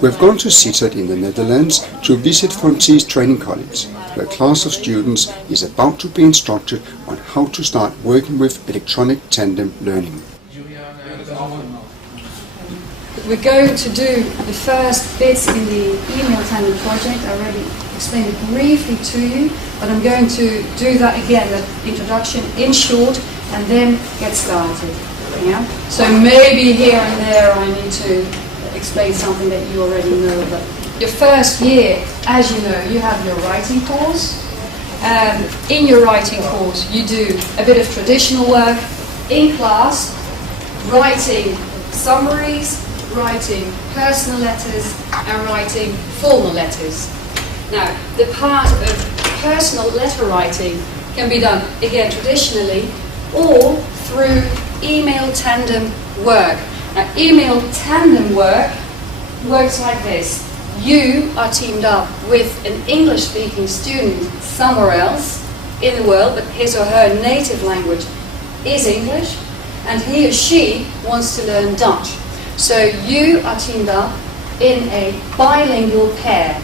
We have gone to Sittard in the Netherlands to visit Frontiers Training College, where a class of students is about to be instructed on how to start working with electronic tandem learning. We're going to do the first bits in the email tandem project. I already explained it briefly to you, but I'm going to do that again, the introduction in short, and then get started. Yeah? So maybe here and there I need to explain something that you already know, but your first year, as you know, you have your writing course. In your writing course you do a bit of traditional work in class, writing summaries, writing personal letters and writing formal letters. Now, the part of personal letter writing can be done, again, traditionally or through email tandem work. Now, email tandem work works like this. You are teamed up with an English-speaking student somewhere else in the world, but his or her native language is English, and he or she wants to learn Dutch. So you are teamed up in a bilingual pair.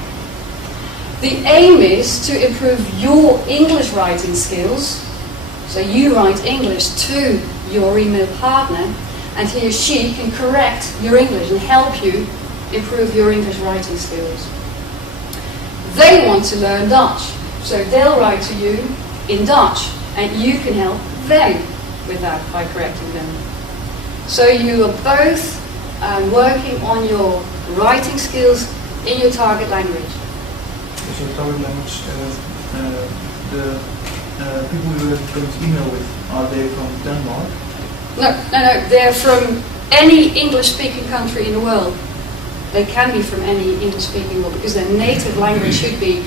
The aim is to improve your English writing skills. So you write English to your email partner, and he or she can correct your English and help you improve your English writing skills. They want to learn Dutch, so they'll write to you in Dutch, and you can help them with that by correcting them. So you are both working on your writing skills in your target language. So your target language, the people you are going to email with, are they from Denmark? No, they're from any English-speaking country in the world. They can be from any English-speaking world because their native language should be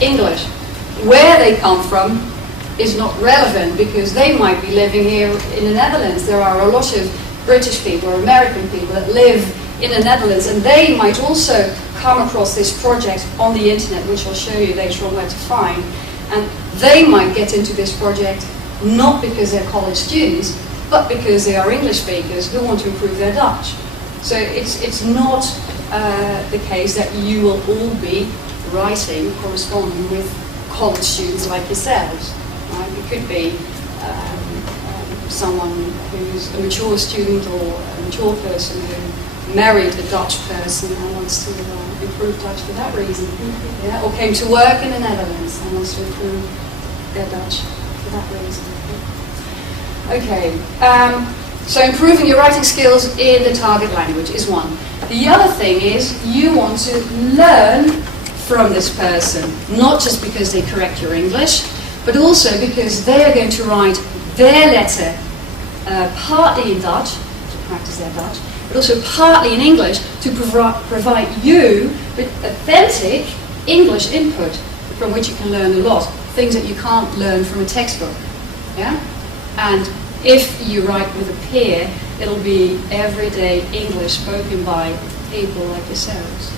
English. Where they come from is not relevant because they might be living here in the Netherlands. There are a lot of British people or American people that live in the Netherlands, and they might also come across this project on the internet, which I'll show you later on where to find, and they might get into this project not because they're college students, but because they are English speakers who want to improve their Dutch. So it's not the case that you will all be writing, corresponding with college students like yourselves. Right? It could be someone who's a mature student or a mature person who married a Dutch person and wants to improve Dutch for that reason. Yeah? Or came to work in the Netherlands and wants to improve their Dutch for that reason. Okay, so improving your writing skills in the target language is one. The other thing is you want to learn from this person, not just because they correct your English, but also because they are going to write their letter partly in Dutch, to practice their Dutch, but also partly in English to provide you with authentic English input from which you can learn a lot, things that you can't learn from a textbook. Yeah? And if you write with a peer, it'll be everyday English spoken by people like yourselves.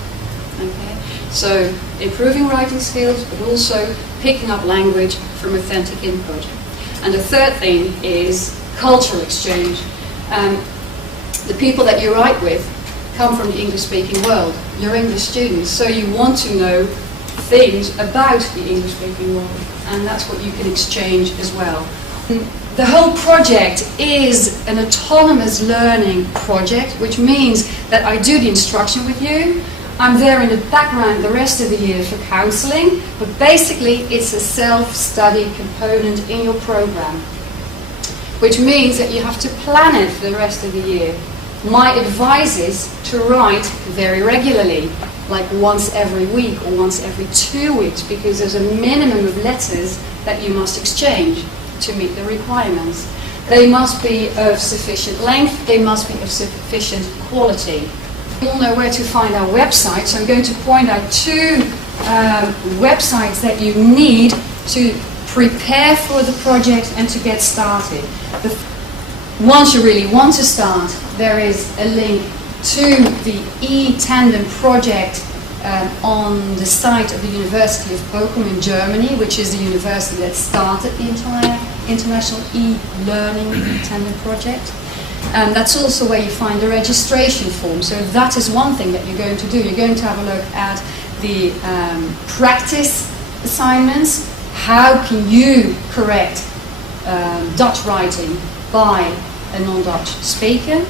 Okay? So improving writing skills, but also picking up language from authentic input. And the third thing is cultural exchange. The people that you write with come from the English-speaking world. You're English students, so you want to know things about the English-speaking world, and that's what you can exchange as well. The whole project is an autonomous learning project, which means that I do the instruction with you. I'm there in the background the rest of the year for counseling, but basically it's a self-study component in your program, which means that you have to plan it for the rest of the year. My advice is to write very regularly, like once every week or once every 2 weeks, because there's a minimum of letters that you must exchange to meet the requirements. They must be of sufficient length, they must be of sufficient quality. You all know where to find our website, so I'm going to point out 2 websites that you need to prepare for the project and to get started. Once you really want to start, there is a link to the eTandem project on the site of the University of Bochum in Germany, which is the university that started the entire international e-learning eTandem project. And that's also where you find the registration form. So that is one thing that you're going to do. You're going to have a look at the practice assignments. How can you correct Dutch writing by a non-Dutch speaker,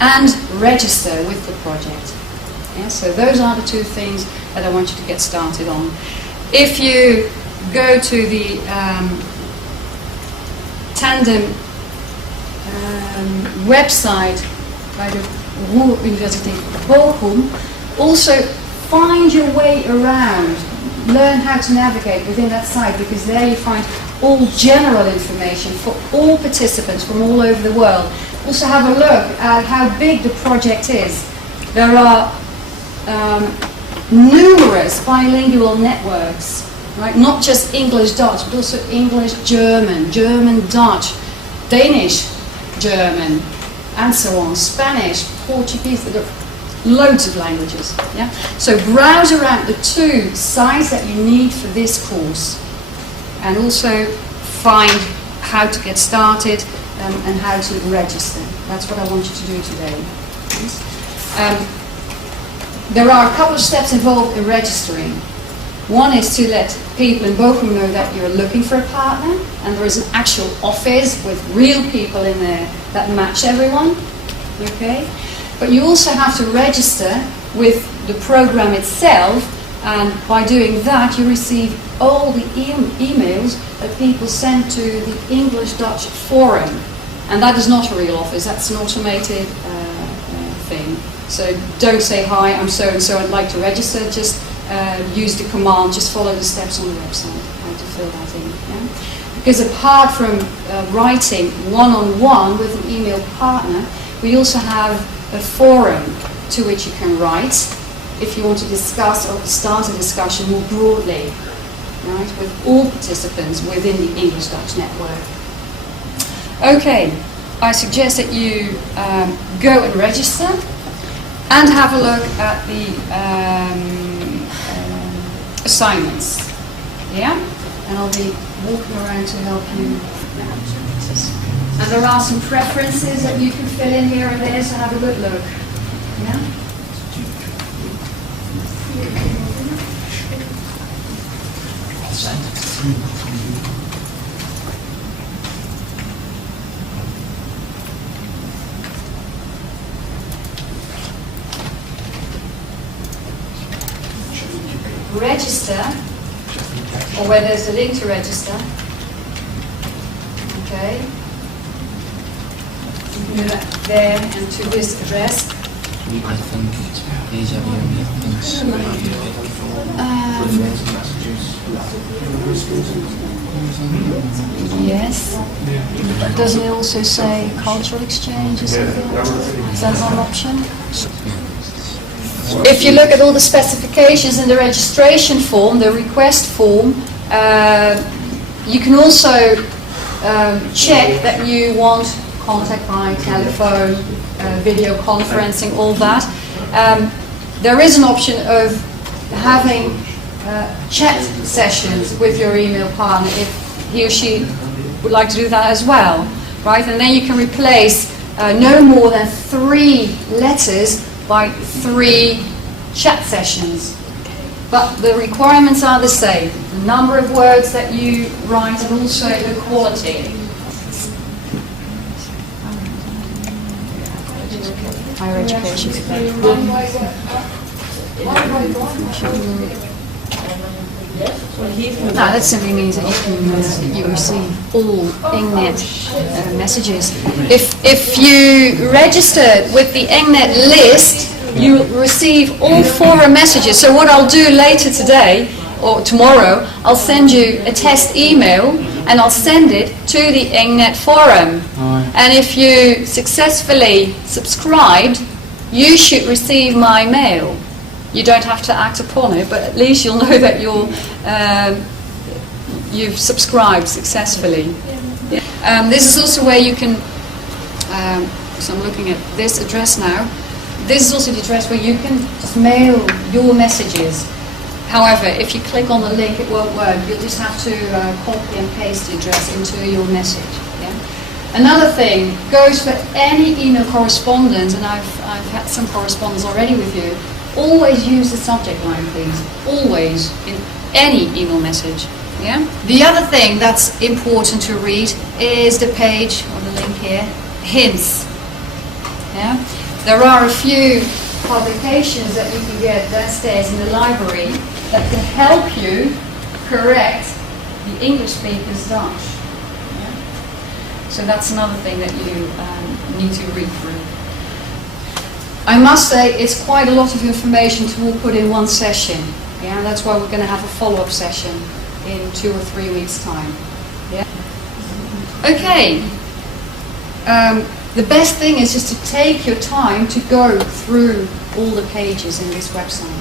and register with the project. Yeah, so those are the two things that I want you to get started on. If you go to the Tandem website by the Ruhr Universiteit Bochum, also find your way around, learn how to navigate within that site, because there you find all general information for all participants from all over the world. Also have a look at how big the project is. There are numerous bilingual networks, right? Not just English-Dutch, but also English-German, German-Dutch, Danish-German, and so on, Spanish, Portuguese, there are loads of languages. Yeah? So browse around the two sites that you need for this course, and also find how to get started and how to register. That's what I want you to do today. There are a couple of steps involved in registering. One is to let people in Bochum know that you're looking for a partner, and there is an actual office with real people in there that match everyone. Okay? But you also have to register with the program itself, and by doing that you receive all the emails that people send to the English-Dutch forum. And that is not a real office, that's an automated thing. So don't say, hi, I'm so-and-so, I'd like to register, just use the command, just follow the steps on the website, how to fill that in. Yeah? Because apart from writing one-on-one with an email partner, we also have a forum to which you can write if you want to discuss or start a discussion more broadly, right, with all participants within the English-Dutch network. Okay, I suggest that you go and register and have a look at the assignments. Yeah? And I'll be walking around to help you. And there are some preferences that you can fill in here and there, so have a good look. Yeah? Register, or where there's a link to register. Okay. You can do that there and to this address. I think these are the only things Yes. But doesn't it also say cultural exchange or something? Is that one option? If you look at all the specifications in the registration form, the request form, you can also check that you want contact by telephone, video conferencing, all that. There is an option of having chat sessions with your email partner if he or she would like to do that as well, right? And then you can replace no more than 3 letters by 3 chat sessions. But the requirements are the same. The number of words that you write and also the quality. Higher education. No, that simply means that you receive all EngNet messages. If you registered with the EngNet list, you will receive all forum messages. So what I'll do later today or tomorrow, I'll send you a test email and I'll send it to the EngNet forum. And if you successfully subscribed, you should receive my mail. You don't have to act upon it, but at least you'll know that you've subscribed successfully. This is also where you can, so I'm looking at this address now. This is also the address where you can just mail your messages. However, if you click on the link, it won't work. You'll just have to copy and paste the address into your message. Yeah? Another thing goes for any email correspondence, and I've had some correspondence already with you. Always use the subject line, please. Always, in any email message. Yeah. The other thing that's important to read is the page or the link here, hints. Yeah. There are a few publications that you can get downstairs in the library that can help you correct the English speaker's Dutch. So that's another thing that you need to read through. I must say it's quite a lot of information to all put in one session. Yeah, that's why we're going to have a follow-up session in 2 or 3 weeks' time. Yeah. Okay. The best thing is just to take your time to go through all the pages in this website.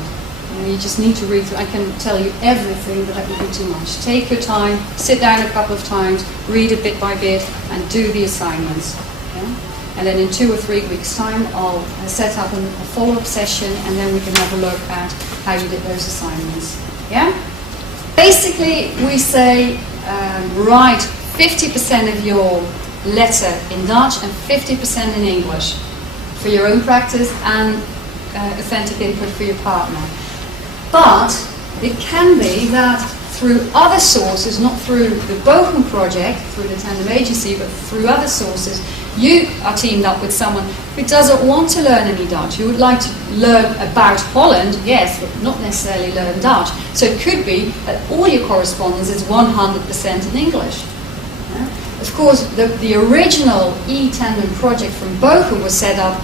You just need to read through. I can tell you everything, but that would be too much. Take your time, sit down a couple of times, read it bit by bit, and do the assignments. Yeah? And then in 2 or 3 weeks' time, I'll set up a follow-up session, and then we can have a look at how you did those assignments. Yeah? Basically, we say write 50% of your letter in Dutch and 50% in English for your own practice and authentic input for your partner. But it can be that through other sources, not through the Bochum project, through the Tandem agency, but through other sources, you are teamed up with someone who doesn't want to learn any Dutch, who would like to learn about Holland, yes, but not necessarily learn Dutch. So it could be that all your correspondence is 100% in English. Yeah? Of course, the original eTandem project from Bochum was set up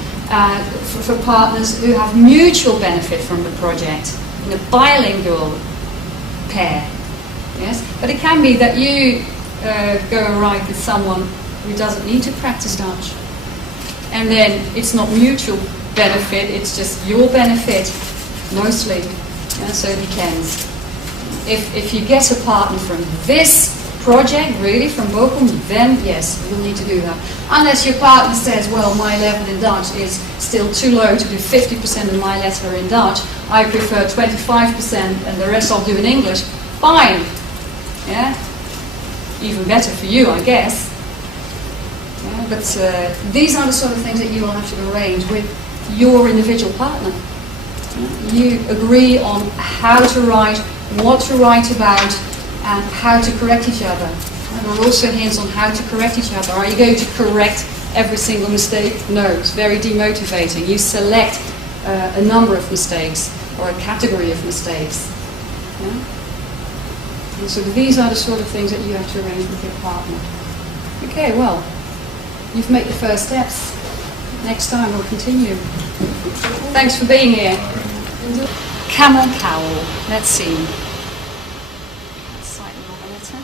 for partners who have mutual benefit from the project. In a bilingual pair, yes. But it can be that you go and write with someone who doesn't need to practice Dutch, and then it's not mutual benefit; it's just your benefit, mostly. Yeah, so it depends. If you get a partner from this project, really from Bochum, then yes, you'll need to do that. Unless your partner says, well, my level in Dutch is still too low to do 50% of my letter in Dutch, I prefer 25% and the rest I'll do in English, fine. Yeah? Even better for you, I guess. Yeah, but these are the sort of things that you will have to arrange with your individual partner. You agree on how to write, what to write about, and how to correct each other. And there are also hints on how to correct each other. Are you going to correct every single mistake? No, it's very demotivating. You select a number of mistakes or a category of mistakes. Yeah? And so these are the sort of things that you have to arrange with your partner. Okay, well, you've made the first steps. Next time we'll continue. Thanks for being here. Camel cowl. Let's see. Slightly longer letter.